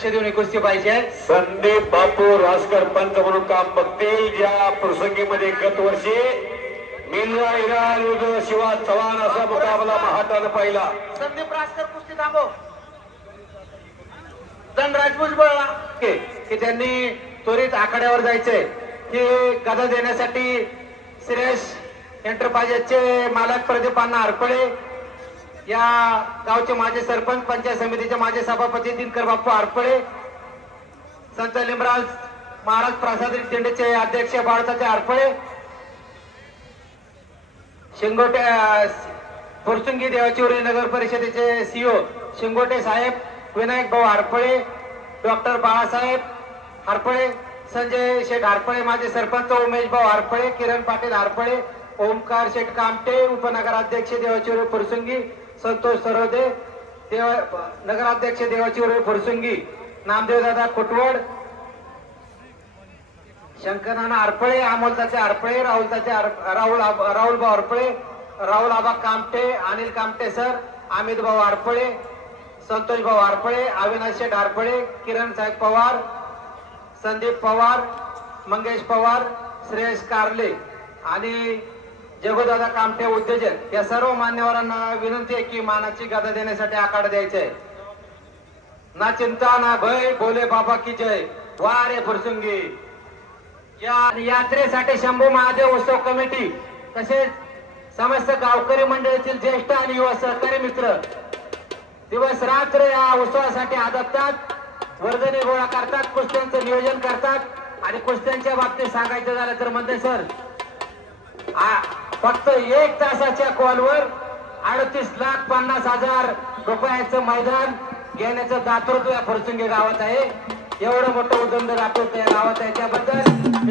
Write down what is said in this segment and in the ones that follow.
लक्ष देऊन ही कुस्ती पाहिजे. संदीप बापू रासकर पंच म्हणून काम बघतील. ज्या प्रसंगीमध्ये गत वर्षी मिल्ला इराण विरुद्ध शिवा चव्हाण असा मुकाबला महाटानं पाहिला. संदीप रासकर कुस्ती थांबव. धनराज भुजबळला की त्यांनी त्वरित आखाड्यावर जायचंय की गदा देण्यासाठी श्रेयस एंटरप्राइजेसचे मालक प्रदीपांना हरपळे, या गावचे माजी सरपंच, पंचायत समितीचे माजी सभापती दिनकर बाप्पू हरपळे, संत लिमराज महाराज प्रसाद दिंडीचे अध्यक्ष बाळताचे हरपळे, शिंगोटे फुरसुंगी देवाचीवरी नगर परिषदेचे सीओ शिंगोटे साहेब, विनायक भाऊ हरपळे, डॉक्टर बाळासाहेब हरपळे, संजय शेठ हरपळे माजी सरपंच, उमेश भाऊ हरपळे, किरण पाटील हरपळे, ओमकार शेठ कामटे उपनगराध्यक्ष देवाचीवरी फुरसुंगी, संतोष सरोदे नगराध्यक्ष देवाचीवरी फुरसुंगी, नामदेवदादा कुटवड, शंकरनाना हरपळे, अमोलताचे हरपळे, राहुल भाऊ हरपळे, राहुल आबा कामटे, अनिल कामटे सर, अमित भाऊ हरपळे, संतोष भाऊ हरपळे, अविनाश शेठ हरपळे, किरण साहेब पवार, संदीप पवार, मंगेश पवार, श्रेयस कारले आणि जगोदादा कामटे उद्योजक या सर्व मान्यवरांना विनंती आहे की मानाची गदा देण्यासाठी आखाडा द्यायचा आहे. ना चिंता ना भय, बोले बाबा की जय. वारे फुरसुंगी. या यात्रेसाठी शंभू महादेव उत्सव कमिटी तसेच समस्त गावकरी मंडळीतील ज्येष्ठ आणि युवा सहकारी मित्र दिवस रात्र या उत्सवासाठी आदपतात, वर्गणी गोळा करतात, कुस्त्यांचं नियोजन करतात आणि कुस्त्यांच्या बाबतीत सांगायचं झालं तर म्हणते सर फक्त 1 तासाच्या कॉलवर 38,50,000 रुपयाचं मैदान घेण्याचं दातृत्व या फुरसुंगी गावात आहे. एवढं मोठं उदंड दातृत्व या गावात आहे. त्याबद्दल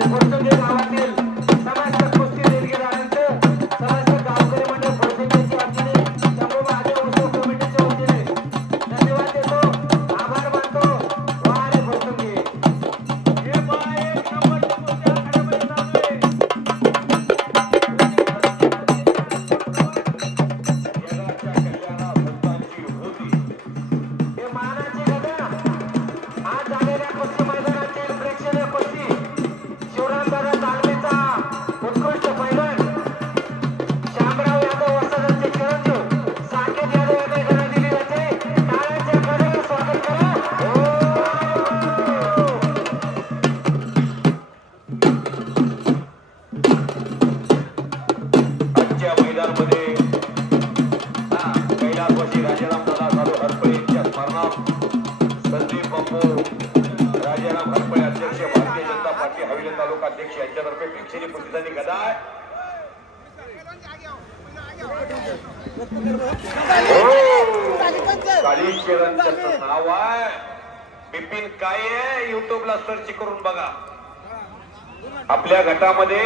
फुरसुंगी गावातील समस्त कुस्ती देणगीदारांचं, समस्त गावकरी मंडळ फुरसुंगीच्या वतीने, शंभू महादेव उत्सव कमिटीच्या वतीने धन्यवाद देतो, आभार मानतो. वारे फुरसुंगी. नाव आहे बिपिन काय युट्यूबला सर्च करून बघा. आपल्या गटामध्ये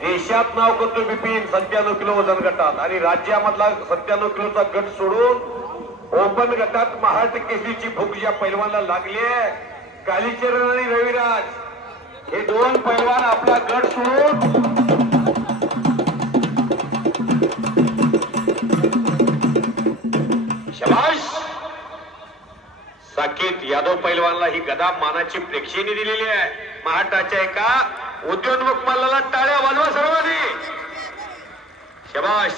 देशात नाव करतो बिपिन 97 किलो वजन गटात आणि राज्यामधला 97 किलोचा गट सोडून ओपन गटात महाराष्ट्र केसरीची भूक ज्या पैलवानला लागली आहे, कालीचरण आणि रविराज हे 2 पैलवान आपला गट सोडून साकेत यादव पैलवानला ही गदा मानाची प्रेक्षणीय दिलेली आहे. महाटाच्या एका उद्योन्मुख मल्लाला टाळ्या वाजवा सर्वांनी. शबाश.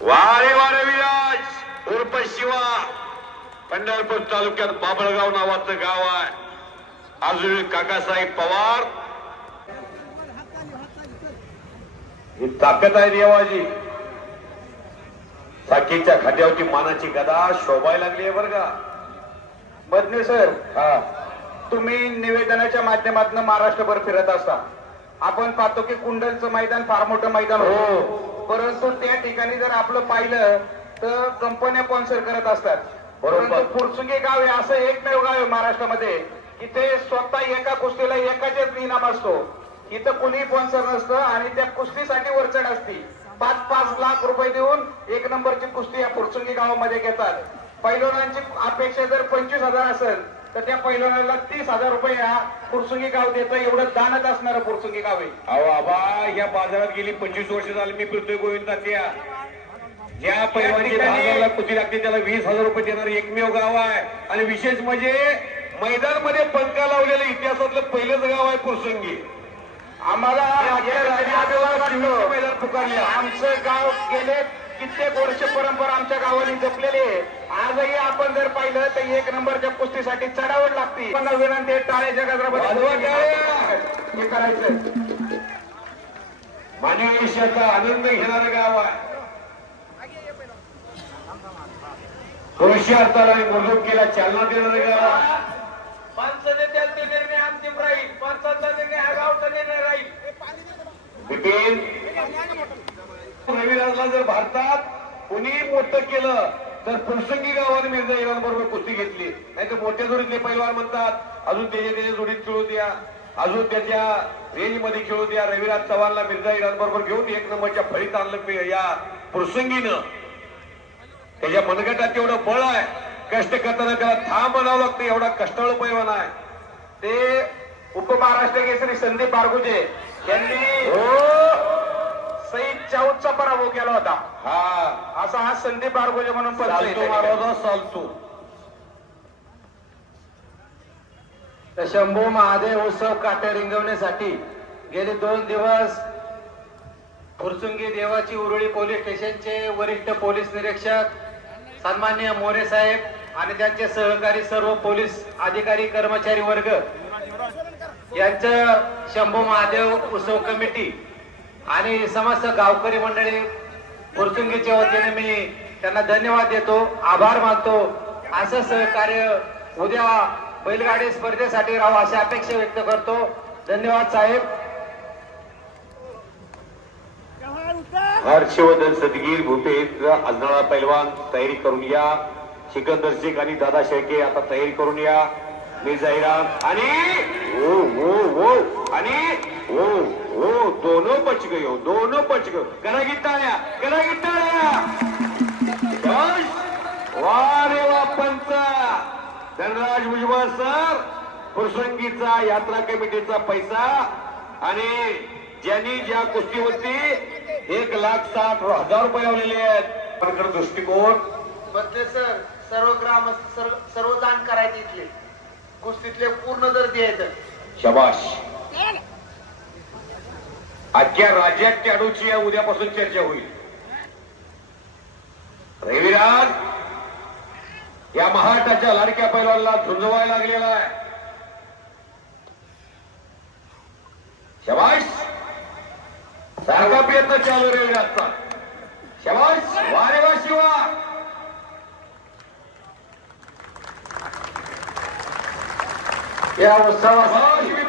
वारे वारे विराज उर्फ शिवा, पंढरपूर तालुक्यात बाबळगाव नावाचं गाव आहे. अजून काकासाहेब पवार. ही ताकद आहे देवाची. साकीच्या खात्यावरती मानाची गदा शोभायला लागली आहे बरं का. मदने सर, तुम्ही निवेदनाच्या माध्यमातून महाराष्ट्रभर फिरत असता. आपण पाहतो की कुंडलचं मैदान फार मोठं मैदान हो, परंतु त्या ठिकाणी जर आपलं पाहिलं तर कंपन्या स्पॉन्सर करत असतात. बरोबर. फुरसुंगी गाव हे असं एकमेव गाव आहे महाराष्ट्रामध्ये की ते स्वतः एका कुस्तीला एकाचेच इनाम असतो. इथं कुणी स्पॉन्सर नसतं आणि त्या कुस्तीसाठी वरचढ असती. 5-5 लाख रुपये देऊन 1 नंबरची कुस्ती या फुरसुंगी गावामध्ये घेतात. पैलवानांची अपेक्षा जर 25,000 असेल तर त्या पैलवानाला 30,000 रुपये हा पुरसुंगी गाव देतं. एवढं दानच असणारं पुरसुंगी गाव आहे. अहो आबा या बाजारात गेली 25 वर्ष झाली मी फिरतोय गोविंदाच्या. ज्या पैलवानची 10,000 ला कुस्ती लागते त्याला 20,000 रुपये देणार एकमेव गाव आहे. आणि विशेष म्हणजे मैदान मध्ये पंखा लावलेलं इतिहासातलं पहिलंच गाव आहे पुरसुंगी. आम्हाला मैदान पुकारले. आमचं गाव गेले कित्येक वर्ष परंपरा आमच्या गावाने जपलेली आहे. आजही आपण जर पाहिलं तर 1 नंबरच्या कुस्तीसाठी चढावड लागते. पण विनंती आहे, टाळ्याच्या गजरामध्ये हे करायचं. मानवी आयुष्याचा आनंद घेणारं गाव आहे. पुरुषार्थाला निवडणुकीला चालना देणारं गाव आहे. पंचायतीचा निर्णय अंतिम राहील. पंचायतचा निर्णय हा गावचा निर्णय राहील. बिपिन रविराजला जर भारतात कोणी मोठं केलं तर पुरसंगी गावाने मिर्झा इराणबरोबर कुस्ती घेतली. नाही तर मोठ्या जोडीतले पैलवान म्हणतात अजून त्याच्या जोडीत खेळू द्या, अजून त्याच्या रेंजमध्ये खेळू द्या. रविराज चव्हाणला मिर्झा इराणबरोबर घेऊन 1 नंबरच्या फळीत आणलं या पुरसंगीनं. त्याच्या मनगटात तेवढं बळ आहे. कष्ट करताना त्याला थांब म्हणावं लागतं. एवढा कष्टाळू पैलवान आहे. ते उपमहाराष्ट्र केसरी संदीप बारगुजे यांनी सईद चाऊदचा पराभव केला होता. हा असा हा संदीप बारगुजे म्हणून चालतो महाराजा चालतो. तर शंभू महादेव उत्सव काटे रिंगवण्यासाठी गेले 2 दिवस फुरसुंगी देवाची उरुळी पोलीस स्टेशनचे वरिष्ठ पोलीस निरीक्षक सन्माननीय मोरे साहेब आणि त्यांचे सहकारी सर्व पोलीस अधिकारी कर्मचारी वर्ग यांचं शंभू महादेव उत्सव कमिटी आणि समस्त गावकरी मंडळी फुरसुंगीच्या वतीने मी त्यांना धन्यवाद देतो, आभार मानतो. असं सहकार्य उद्या बैलगाडी स्पर्धेसाठी राहावं अशी अपेक्षा व्यक्त करतो. धन्यवाद साहेब. हर्षवर्धन सदगीर भूपेंद्र अजनाळा पैलवान तयारी करून या. सिकंदर शेख आणि दादा शेळके आता तयारी करून या. मिर्झा इराण आणि ओ ओ ओ आणि ओ ओ दोनों बच गए हो, दोनों बच गए. करा गिटाळ्या, करा गिटाळ्या. वा रे वा पंच धनराज भुजबळ सर. फुरसंगीचा यात्रा कमिटीचा पैसा आणि ज्यांनी ज्या कुस्तीवरती 1,60,000 रुपये लावलेले आहेत. दृष्टिकोन बदले सर सर्व ग्रामस्थ सर्व दान करायचे इथले कुस्तीतले पूर्ण जर द्यायचं. शबाश. अख्ख्या राज्यात कॅडूची उद्यापासून चर्चा होईल. रविराज या महाराष्ट्राच्या लाडक्या पैलवानला झुंजवायला लागलेला आहे. शबाश. सारखा प्रयत्न चालू रविराजचा. शबाश. वा रे वा शिवा. या उत्सवासाठी हे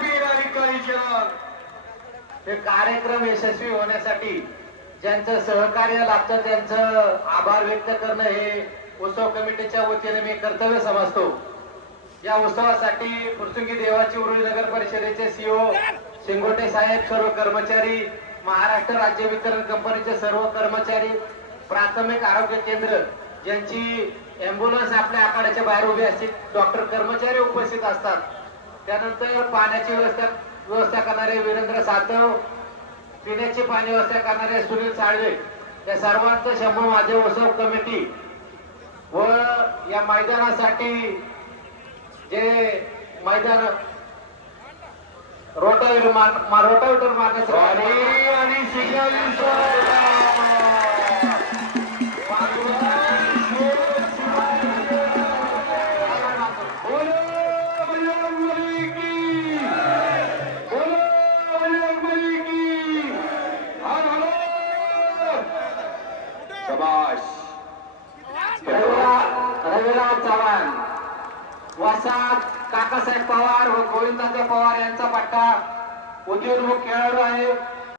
हे कार्यक्रम यशस्वी होण्यासाठी ज्यांचं सहकार्य लागतं त्यांचं आभार व्यक्त करणं हे उत्सव कमिटीच्या वतीने मी कर्तव्य समजतो. या उत्सवासाठी फुरसुंगी देवाची उरुळी नगर परिषदेचे सीओ शिंगोटे साहेब, सर्व कर्मचारी, महाराष्ट्र राज्य वितरण कंपनीचे सर्व कर्मचारी, प्राथमिक आरोग्य केंद्र ज्यांची अँब्युलन्स आपल्या आखाड्याच्या बाहेर उभी असते, डॉक्टर कर्मचारी उपस्थित असतात. त्यानंतर पाण्याची व्यवस्था करणारे वीरेंद्र सातव, पिण्याची पाणी व्यवस्था करणारे सुनील साळवे, या सर्वांचं शंभू महादेव उत्सव कमिटी व या मैदानासाठी जे मैदान रोटावेटर मारण्याचं आणि रविराज चव्हाण, वसाक काकासाहेब पवार व गोविंदाचा पवार यांचा पट्टा उदयोन्मुख खेळाडू आहे.